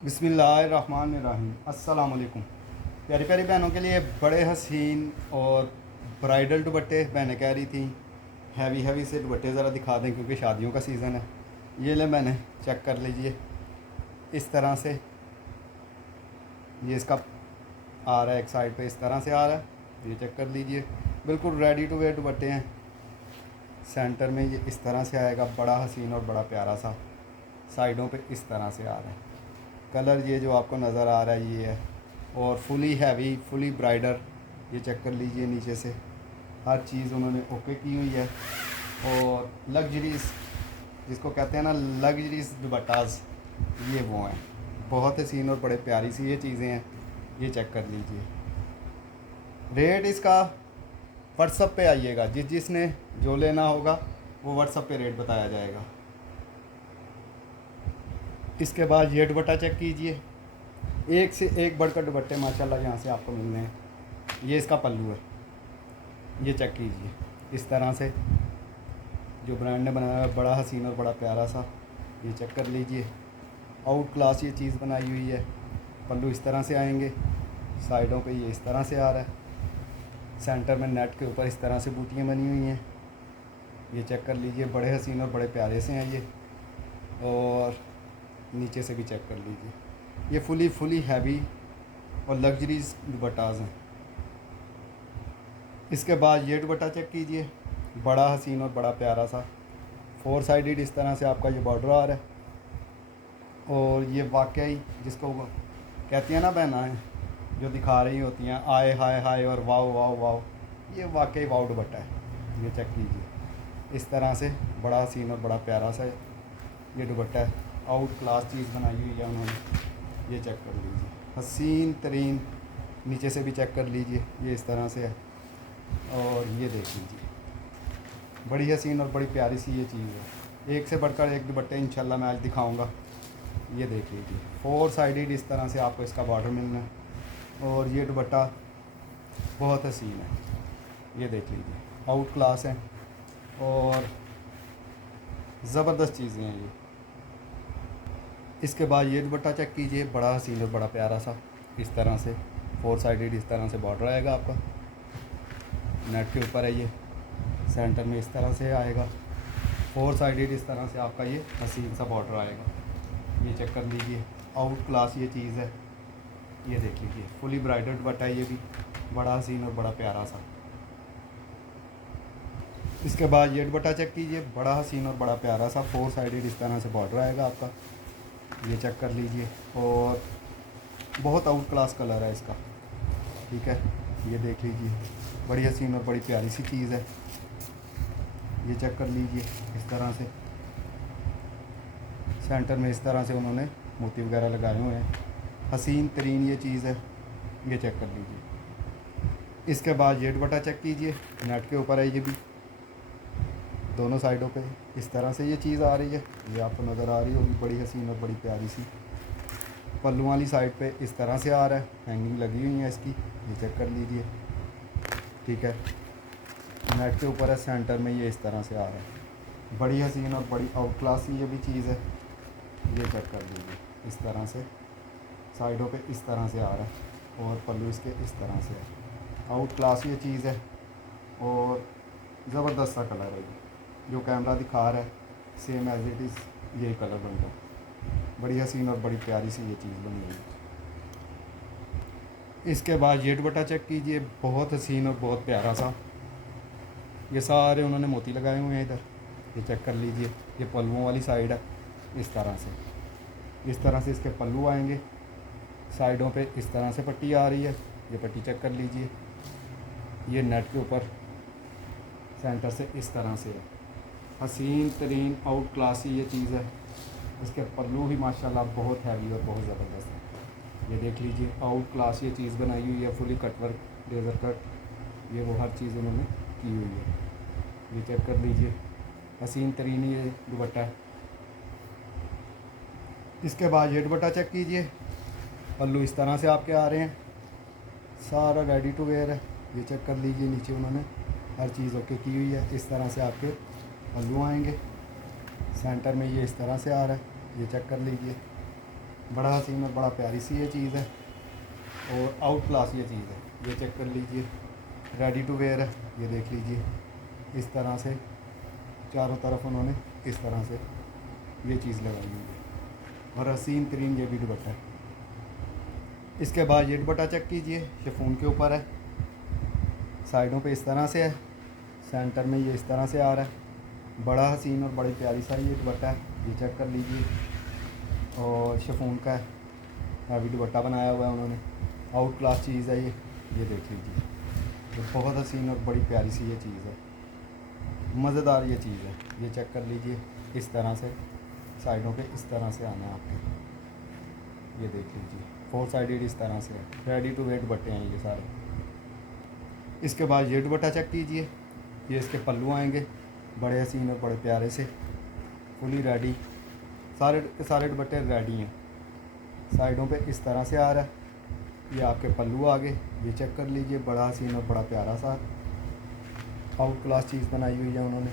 बिस्मिल्लाहिर्रहमानिर्रहीम। अस्सलाम वालेकुम। प्यारी प्यारी बहनों के लिए बड़े हसीन और ब्राइडल दुपट्टे बहनें कह रही थी हैवी हैवी से दुपट्टे ज़रा दिखा दें क्योंकि शादियों का सीज़न है। ये ले मैंने चेक कर लीजिए, इस तरह से ये इसका आ रहा है, एक साइड पे इस तरह से आ रहा है। ये चेक कर लीजिए, बिल्कुल रेडी टू वेयर दुपट्टे हैं। सेंटर में ये इस तरह से आएगा, बड़ा हसीन और बड़ा प्यारा सा। साइडों पे इस तरह से आ रहा है। कलर ये जो आपको नज़र आ रहा है ये है, और फुली हैवी फुली ब्राइडर। ये चेक कर लीजिए, नीचे से हर चीज़ उन्होंने ओके की हुई है। और लग्जरीज जिसको कहते हैं ना, लग्जरीज दुपट्टाज, ये वो हैं। बहुत हसीन और बड़े प्यारी सी ये चीज़ें हैं। ये चेक कर लीजिए। रेट इसका व्हाट्सअप पे आइएगा, जिसने जो लेना होगा वो व्हाट्सअप पे रेट बताया जाएगा। इसके बाद ये दुपट्टा चेक कीजिए, एक से एक बढ़कर दुपट्टे माशाल्लाह यहाँ से आपको मिल रहे हैं। ये इसका पल्लू है, ये चेक कीजिए। इस तरह से जो ब्रांड ने बनाया है, बड़ा हसीन और बड़ा प्यारा सा। ये चेक कर लीजिए, आउट क्लास ये चीज़ बनाई हुई है। पल्लू इस तरह से आएंगे, साइडों पे ये इस तरह से आ रहा है, सेंटर में नेट के ऊपर इस तरह से बूटियाँ बनी हुई हैं। ये चेक कर लीजिए, बड़े हसीन और बड़े प्यारे से हैं ये। और नीचे से भी चेक कर लीजिए, ये फुली हैवी और लग्जरीज दुपट्टाज हैं। इसके बाद ये दुपट्टा चेक कीजिए, बड़ा हसीन और बड़ा प्यारा सा। 4 साइडेड इस तरह से आपका ये बॉर्डर आ रहा है। और ये वाकई जिसको कहती हैं ना बहनाएं, जो दिखा रही होती हैं आए हाय हाय और वाओ वाओ वाओ, ये वाकई वाओ दुपट्टा है। ये चेक कीजिए, इस तरह से बड़ा हसीन और बड़ा प्यारा सा ये दुपट्टा है। आउट क्लास चीज़ बनाई हुई है उन्होंने। ये चेक कर लीजिए, हसीन तरीन। नीचे से भी चेक कर लीजिए, ये इस तरह से है। और ये देख लीजिए, बड़ी हसीन और बड़ी प्यारी सी ये चीज़ है। एक से बढ़कर एक दुपट्टे इंशाल्लाह मैं आज दिखाऊंगा। ये देख लीजिए, 4 साइडेड इस तरह से आपको इसका बॉर्डर मिलना है। और ये दुपट्टा बहुत हसीन है। ये देख लीजिए, आउट क्लास है और ज़बरदस्त चीज़ें हैं ये। इसके बाद ये दुपट्टा चेक कीजिए, बड़ा हसीन और बड़ा प्यारा सा। इस तरह से 4 साइडेड इस तरह से बॉर्डर आएगा आपका, नेट के ऊपर है ये। सेंटर में इस तरह से आएगा, 4 साइडेड इस तरह से आपका ये हसीन सा बॉर्डर आएगा। ये चेक कर लीजिए, आउट क्लास ये चीज़ है। ये देख लीजिए, फुली ब्राइडल दुपट्टा है ये भी, बड़ा हसीन और बड़ा प्यारा सा। इसके बाद ये दुपट्टा चेक कीजिए, बड़ा हसीन और बड़ा प्यारा सा। 4 साइडेड इस तरह से बॉर्डर आएगा आपका। ये चेक कर लीजिए, और बहुत आउट क्लास कलर है इसका। ठीक है, ये देख लीजिए, बड़ी हसीन और बड़ी प्यारी सी चीज़ है। ये चेक कर लीजिए, इस तरह से सेंटर में इस तरह से उन्होंने मोती वगैरह लगाए हुए हैं। हसीन तरीन ये चीज़ है। ये चेक कर लीजिए। इसके बाद ये दुपट्टा चेक कीजिए, नेट के ऊपर है ये भी, दोनों साइडों पे इस तरह से ये चीज़ आ रही है। ये आपको नज़र आ रही होगी, बड़ी हसीन और बड़ी प्यारी सी। पल्लू वाली साइड पे इस तरह से आ रहा है, हैंगिंग लगी हुई है इसकी। ये चेक कर लीजिए, ठीक है। नेट के ऊपर है, सेंटर में ये इस तरह से आ रहा है। बड़ी हसीन और बड़ी आउट क्लास ये भी चीज़ है। ये चेक कर लीजिए, इस तरह से साइडों पे इस तरह से आ रहा है, और पल्लू इसके इस तरह से है। आउट क्लास ये चीज़ है, और ज़बरदस्त सा कलर है। ये जो कैमरा दिखा रहा है सेम एज इट इज़ यही कलर बन रहा है। बड़ी हसीन और बड़ी प्यारी सी ये चीज़ बनी हुई है। इसके बाद ये दुपट्टा चेक कीजिए, बहुत हसीन और बहुत प्यारा सा। ये सारे उन्होंने मोती लगाए हुए हैं इधर। ये चेक कर लीजिए, ये पल्लुओं वाली साइड है। इस तरह से इसके पल्लू आएंगे। साइडों पे इस तरह से पट्टी आ रही है। ये पट्टी चेक कर लीजिए, ये नेट के ऊपर सेंटर से इस तरह से है। हसीन तरीन आउट क्लास ये चीज़ है। इसके पल्लू भी माशाल्लाह बहुत हैवी और बहुत ज़बरदस्त है। ये देख लीजिए, आउट क्लास ये चीज़ बनाई हुई है, फुली कटवर्क, लेज़र कट, ये वो हर चीज़ उन्होंने की हुई है। ये चेक कर लीजिए, हसीन तरीन ये दुपट्टा है। इसके बाद ये दुपट्टा चेक कीजिए, पल्लू इस तरह से आपके आ रहे हैं, सारा रेडी टू वेयर है। ये चेक कर लीजिए, नीचे उन्होंने हर चीज़ ओके की हुई है। इस तरह से आपके पल्लू आएंगे, सेंटर में ये इस तरह से आ रहा है। ये चेक कर लीजिए, बड़ा हसीन और बड़ा प्यारी सी ये चीज़ है और आउट क्लास ये चीज़ है। ये चेक कर लीजिए, रेडी टू वेयर है। ये देख लीजिए, इस तरह से चारों तरफ उन्होंने इस तरह से ये चीज़ लगाई हुई है और हसीन तरीन ये भी दुपट्टा है। इसके बाद ये दुपट्टा चेक कीजिए, शिफॉन के ऊपर है, साइडों पे इस तरह से है, सेंटर में ये इस तरह से आ रहा है। बड़ा हसीन और बड़ी प्यारी सा ये दुपट्टा है। ये चेक कर लीजिए और शिफॉन का है, हैवी दुपट्टा बनाया हुआ है उन्होंने, आउट क्लास चीज़ है ये देख लीजिए। तो बहुत हसीन और बड़ी प्यारी सी ये चीज़ है, मज़ेदार ये चीज़ है। ये चेक कर लीजिए, इस तरह से साइडों पे इस तरह से आना है आपके। ये देख लीजिए, 4 साइडेड इस तरह से है, रेडी टू वेयर दुपट्टे हैं ये सारे। इसके बाद ये दुपट्टा चेक कीजिए, ये इसके पल्लू आएंगे बड़े हसीन और बड़े प्यारे से, फुली रेडी, सारे के सारे दुपट्टे रेडी हैं। साइडों पे इस तरह से आ रहा है, ये आपके पल्लू आगे। ये चेक कर लीजिए, बड़ा हसीन और बड़ा प्यारा सा आउट क्लास चीज़ बनाई हुई है उन्होंने।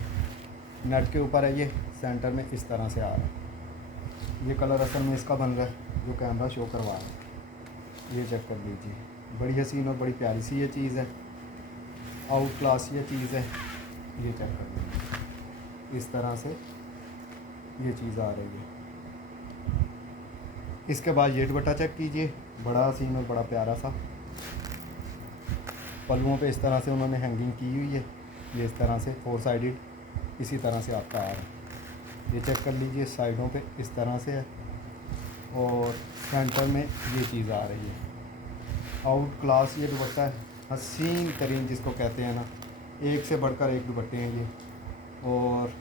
नेट के ऊपर है, ये सेंटर में इस तरह से आ रहा है। ये कलर असल में इसका बन रहा है जो कैमरा शो करवा रहा है। ये चेक कर लीजिए, बड़ी हसीन और बड़ी प्यारी सी ये चीज़ है, आउट क्लास ये चीज़ है। ये चेक कर लीजिए, इस तरह से ये चीज़ आ रही है। इसके बाद ये दुपट्टा चेक कीजिए, बड़ा हसीन और बड़ा प्यारा सा, पल्लुओं पे इस तरह से उन्होंने हैंगिंग की हुई है। ये इस तरह से 4 साइडेड इसी तरह से आपका आ रहा है। ये चेक कर लीजिए, साइडों पे इस तरह से है और सेंटर में ये चीज़ आ रही है। आउट क्लास ये दुपट्टा है, हसीन तरीन जिसको कहते हैं ना, एक से बढ़कर एक दुपट्टे हैं ये, और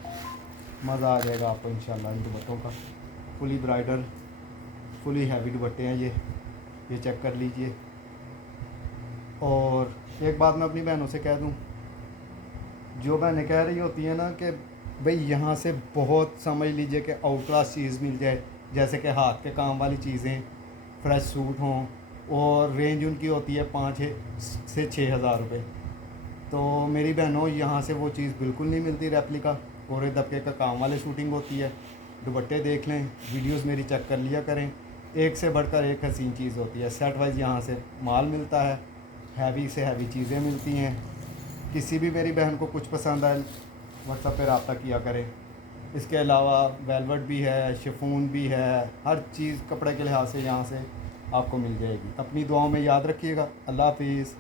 मज़ा आ जाएगा आपको इंशाल्लाह इन दुपट्टों का। फुली ब्राइडल, फुली हैवी दुपट्टे हैं ये चेक कर लीजिए। और एक बात मैं अपनी बहनों से कह दूं, जो बहनें कह रही होती हैं ना कि भाई यहाँ से बहुत समझ लीजिए कि आउट क्लास चीज़ मिल जाए, जैसे कि हाथ के काम वाली चीज़ें, फ्रेश सूट हों, और रेंज उनकी होती है 5 से 6 हज़ार रुपये, तो मेरी बहनों यहाँ से वो चीज़ बिल्कुल नहीं मिलती। रेप्लिका पूरे दबके का काम वाले शूटिंग होती है। दुपट्टे देख लें, वीडियोस मेरी चेक कर लिया करें, एक से बढ़कर एक हसीन चीज़ होती है। सेट वाइज यहाँ से माल मिलता है, हैवी से हैवी चीज़ें मिलती हैं। किसी भी मेरी बहन को कुछ पसंद आए व्हाट्सएप पे रब्ता किया करें। इसके अलावा वेलवेट भी है, शिफॉन भी है, हर चीज़ कपड़े के लिहाज से यहाँ से आपको मिल जाएगी। अपनी दुआओं में याद रखिएगा। अल्लाह हाफिज़।